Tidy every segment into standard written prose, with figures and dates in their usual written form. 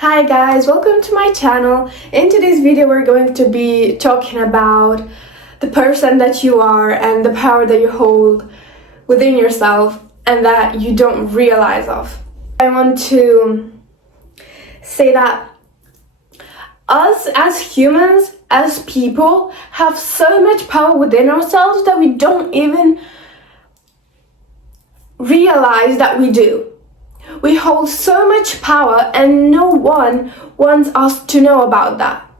Hi guys, welcome to my channel. In today's video we're going to be talking about the person that you are and the power that you hold within yourself and that you don't realize of. I want to say that us as humans, as people, have so much power within ourselves that we don't even realize that we do. We hold so much power and no one wants us to know about that.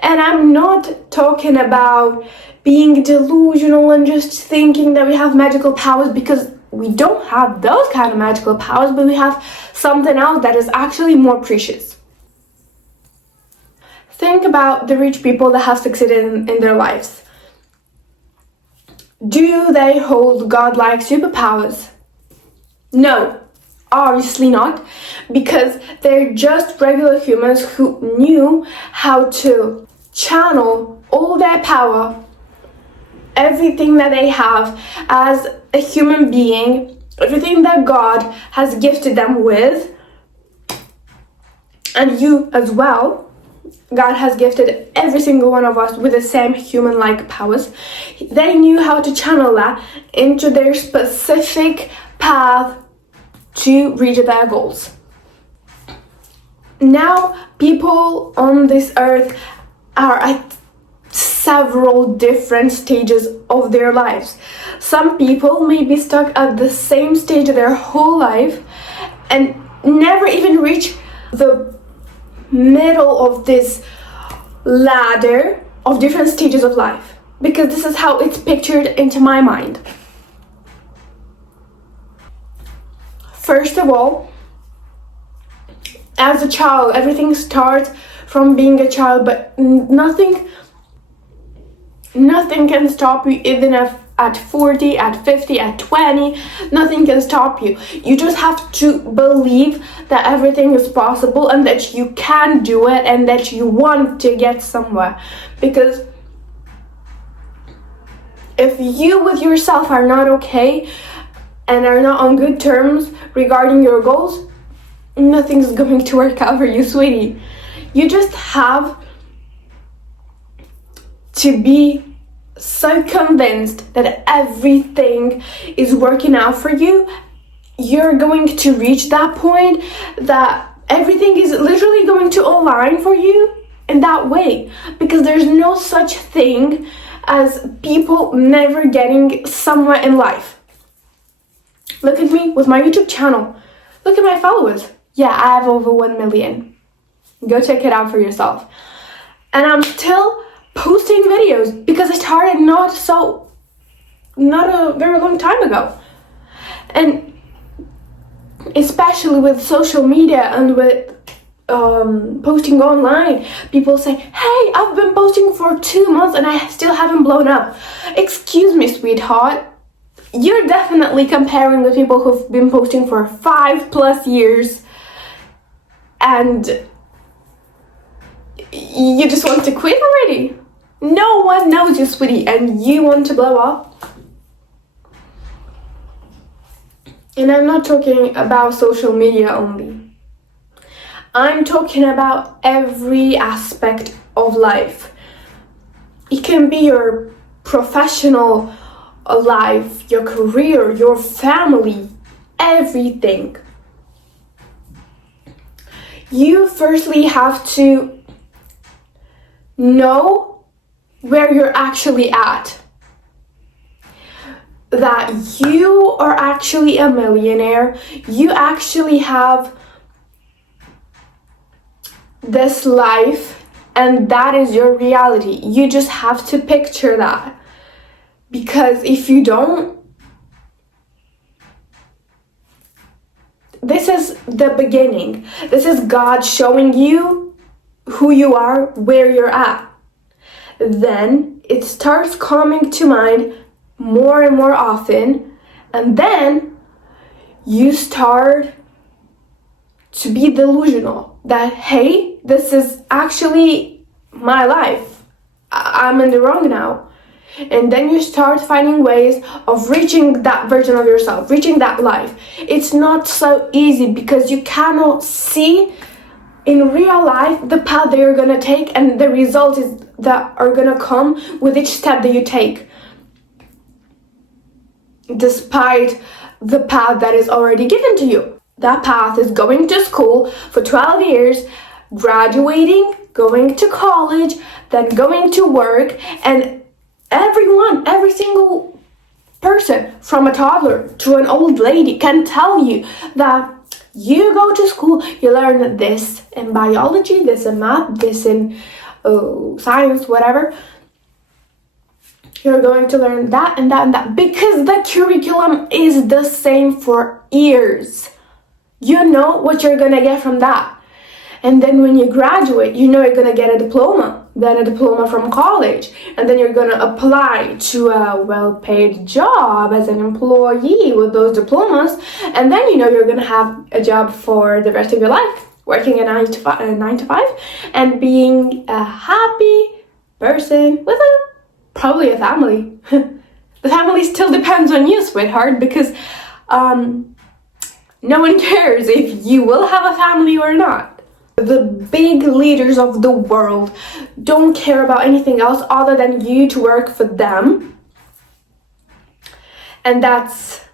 And I'm not talking about being delusional and just thinking that we have magical powers, because we don't have those kind of magical powers, but we have something else that is actually more precious. Think about the rich people that have succeeded in their lives. Do they hold godlike superpowers? No. Obviously not, because they're just regular humans who knew how to channel all their power, everything that they have as a human being, everything that God has gifted them with, and you as well. God has gifted every single one of us with the same human-like powers. They knew how to channel that into their specific path to reach their goals. Now, people on this earth are at several different stages of their lives. Some people may be stuck at the same stage of their whole life and never even reach the middle of this ladder of different stages of life, because this is how it's pictured into my mind. First of all, as a child, everything starts from being a child, but nothing can stop you, even if at 40, at 50, at 20, nothing can stop you. You just have to believe that everything is possible and that you can do it and that you want to get somewhere. Because if you with yourself are not okay and are not on good terms regarding your goals, nothing's going to work out for you, sweetie. You just have to be so convinced that everything is working out for you. You're going to reach that point that everything is literally going to align for you in that way, because there's no such thing as people never getting somewhere in life. Look at me with my YouTube channel. Look at my followers. Yeah, I have over 1 million. Go check it out for yourself. And I'm still posting videos because I started not a very long time ago. And especially with social media and with posting online, people say, hey, I've been posting for 2 months and I still haven't blown up. Excuse me, sweetheart. You're definitely comparing with people who've been posting for 5+ years and you just want to quit already. No one knows you, sweetie, and you want to blow up. And I'm not talking about social media only. I'm talking about every aspect of life. It can be your professional life, your career, your family, everything. You firstly have to know where you're actually at. That you are actually a millionaire. You actually have this life and that is your reality. You just have to picture that. Because if you don't, this is the beginning. This is God showing you who you are, where you're at. Then it starts coming to mind more and more often, and then you start to be delusional that, hey, this is actually my life. I'm in the wrong now. And then you start finding ways of reaching that version of yourself, reaching that life. It's not so easy because you cannot see in real life, the path that you're gonna take and the results that are gonna come with each step that you take, despite the path that is already given to you. That path is going to school for 12 years, graduating, going to college, then going to work, and every single person, from a toddler to an old lady, can tell you that you go to school, you learn this in biology, this in math, this in science, whatever. You're going to learn that and that and that, because the curriculum is the same for years. You know what you're gonna get from that. And then when you graduate, you know you're gonna get a diploma, then a diploma from college, and then you're gonna apply to a well-paid job as an employee with those diplomas, and then you know you're gonna have a job for the rest of your life, working a 9 to 5, and being a happy person with probably a family. The family still depends on you, sweetheart, because no one cares if you will have a family or not. The big leaders of the world don't care about anything else other than you to work for them. And that's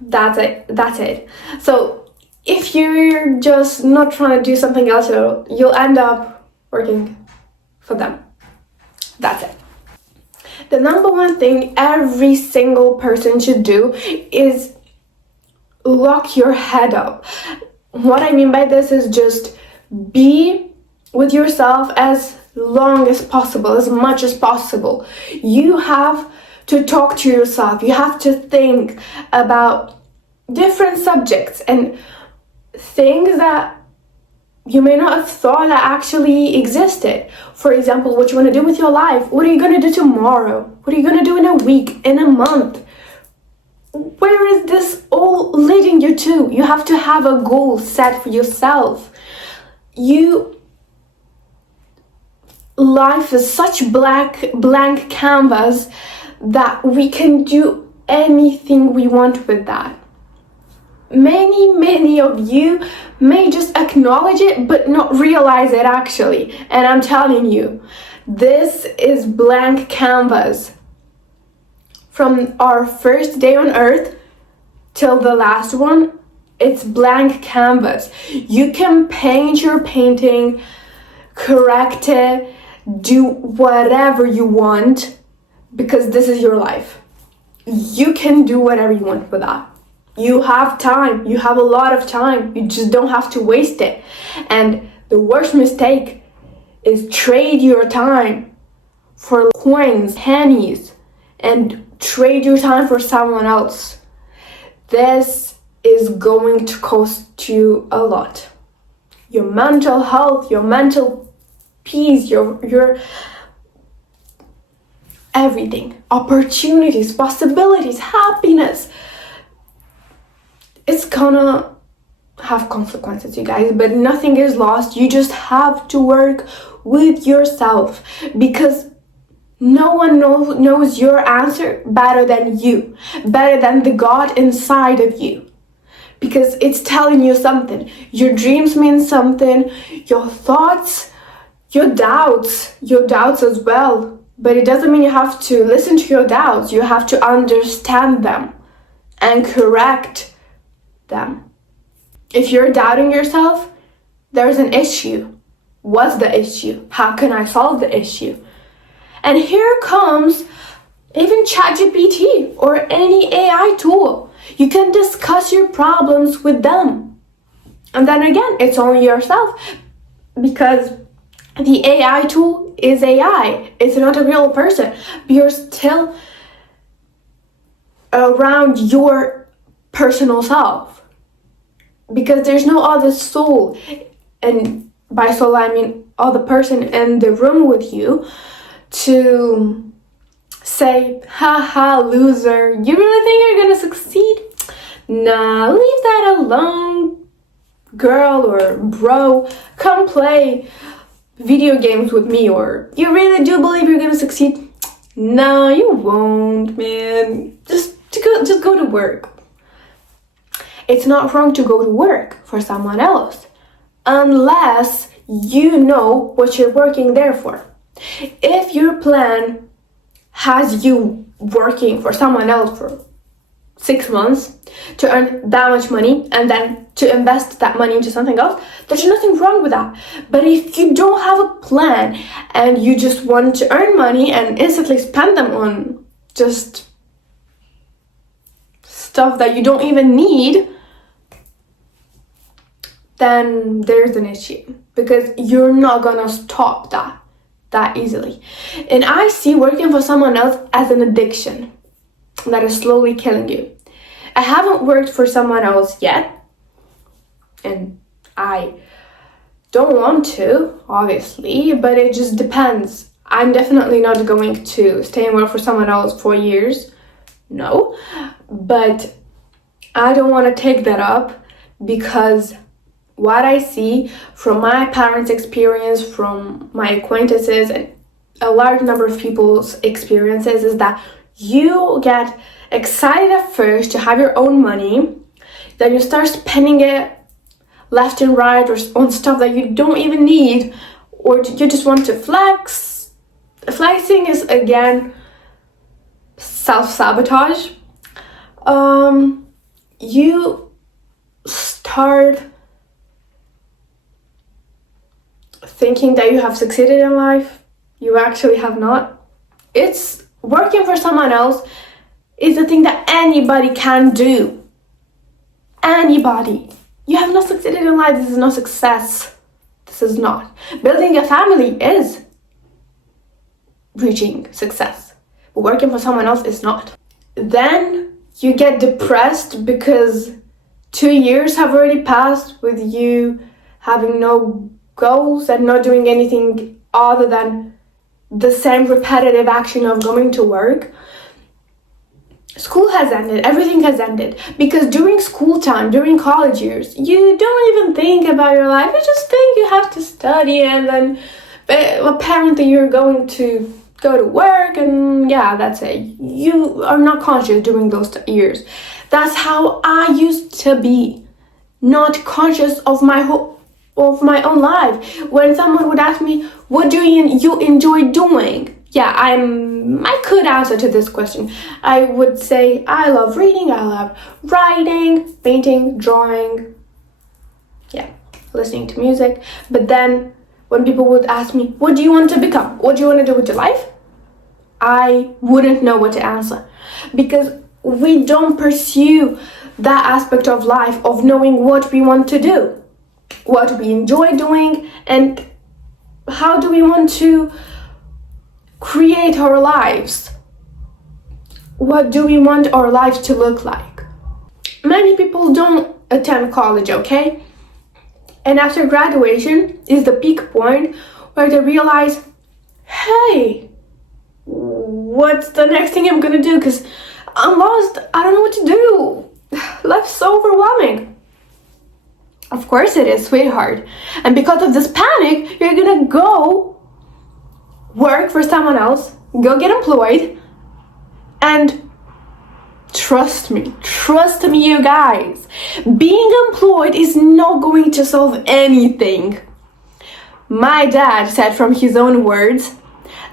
it. So if you're just not trying to do something else, you'll end up working for them. That's it. The number one thing every single person should do is lock your head up. What I mean by this is just be with yourself as long as possible, as much as possible. You have to talk to yourself. You have to think about different subjects and things that you may not have thought that actually existed. For example, what you want to do with your life. What are you going to do tomorrow? What are you going to do in a week, in a month? Where is this all leading you to? You have to have a goal set for yourself. Life is such blank canvas that we can do anything we want with that. Many of you may just acknowledge it but not realize it actually. And I'm telling you, this is blank canvas. From our first day on earth till the last one, it's blank canvas. You can paint your painting, correct it, do whatever you want, because this is your life. You can do whatever you want with that. You have time. You have a lot of time. You just don't have to waste it. And the worst mistake is trade your time for coins, pennies, and trade your time for someone else. This is going to cost you a lot. Your mental health, your mental peace, your everything. Opportunities, possibilities, happiness. It's gonna have consequences, you guys, but nothing is lost. You just have to work with yourself, because no one knows your answer better than you, better than the God inside of you, because it's telling you something. Your dreams mean something, your thoughts, your doubts as well. But it doesn't mean you have to listen to your doubts. You have to understand them and correct them. If you're doubting yourself, there's an issue. What's the issue? How can I solve the issue? And here comes even ChatGPT or any AI tool. You can discuss your problems with them. And then again, it's only yourself, because the AI tool is AI. It's not a real person. But you're still around your personal self, because there's no other soul. And by soul, I mean other person in the room with you to say, haha, loser, you really think you're gonna succeed? Nah, leave that alone, girl or bro. Come play video games with me. Or you really do believe you're gonna succeed? No, you won't, man. Just go to work. It's not wrong to go to work for someone else, unless you know what you're working there for. If your plan has you working for someone else for 6 months to earn that much money and then to invest that money into something else, there's nothing wrong with that. But if you don't have a plan and you just want to earn money and instantly spend them on just stuff that you don't even need, then there's an issue, because you're not gonna stop that easily. And I see working for someone else as an addiction that is slowly killing you. I haven't worked for someone else yet, and I don't want to, obviously, but it just depends. I'm definitely not going to stay and work for someone else for years, no, but I don't want to take that up, because what I see from my parents' experience, from my acquaintances, and a large number of people's experiences is that you get excited at first to have your own money, then you start spending it left and right or on stuff that you don't even need, or you just want to flex. Flexing is, again, self-sabotage. You start thinking that you have succeeded in life. You actually have not. It's working for someone else is a thing that anybody can do. Anybody. You have not succeeded in life. This is not success. This is not. Building a family is reaching success. But working for someone else is not. Then you get depressed because 2 years have already passed with you having no goals and not doing anything other than the same repetitive action of going to work. School has ended, everything has ended, because during school time, during college years, you don't even think about your life. You just think you have to study, and then apparently you're going to go to work, and yeah, that's it. You are not conscious during those years. That's how I used to be, not conscious of my own life. When someone would ask me, what do you enjoy doing? Yeah, I could answer to this question. I would say I love reading, I love writing, painting, drawing, yeah, listening to music. But then when people would ask me, what do you want to become? What do you want to do with your life? I wouldn't know what to answer, because we don't pursue that aspect of life of knowing what we want to do, what we enjoy doing, and how do we want to create our lives. What do we want our lives to look like? Many people don't attend college, okay? And after graduation is the peak point where they realize, hey, what's the next thing I'm gonna do? Because I'm lost, I don't know what to do. Life's so overwhelming. Of course it is, sweetheart. And because of this panic, you're gonna go work for someone else, go get employed, and trust me, you guys, being employed is not going to solve anything. My dad said from his own words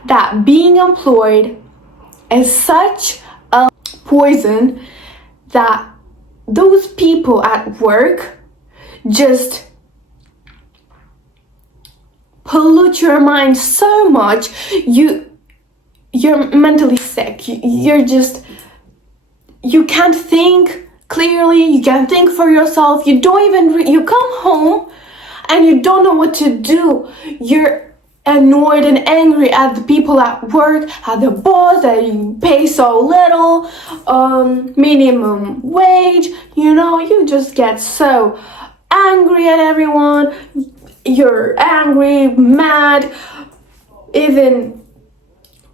that being employed is such a poison that those people at work just pollute your mind so much, you're mentally sick. You can't think clearly, you can't think for yourself, you come home and you don't know what to do. You're annoyed and angry at the people at work, at the boss that you pay so little, minimum wage, you just get so angry at everyone. You're angry, mad, even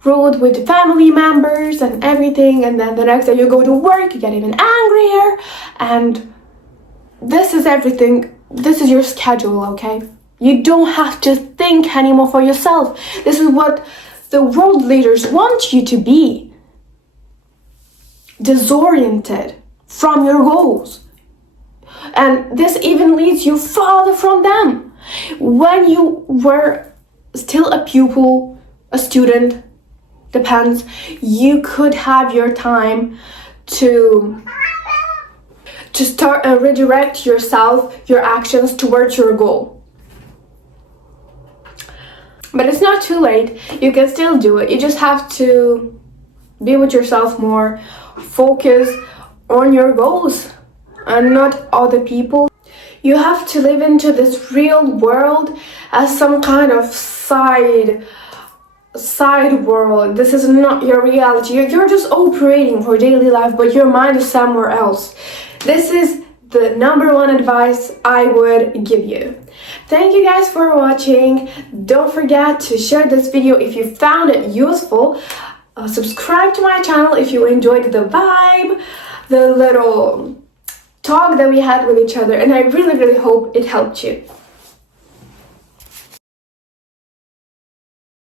rude with family members and everything, and then the next day you go to work, you get even angrier, and this is everything. This is your schedule, okay? You don't have to think anymore for yourself. This is what the world leaders want you to be. Disoriented from your goals. And this even leads you farther from them. when you were still a pupil, a student, depends, you could have your time to start and redirect yourself, your actions towards your goal. But it's not too late. You can still do it. You just have to be with yourself more, focus on your goals and not other people. You have to live into this real world as some kind of side world. This is not your reality. You're just operating for daily life, but your mind is somewhere else. This is the number one advice I would give you. Thank you guys for watching. Don't forget to share this video if you found it useful. Subscribe to my channel if you enjoyed the vibe, the little talk that we had with each other, and I really hope it helped you.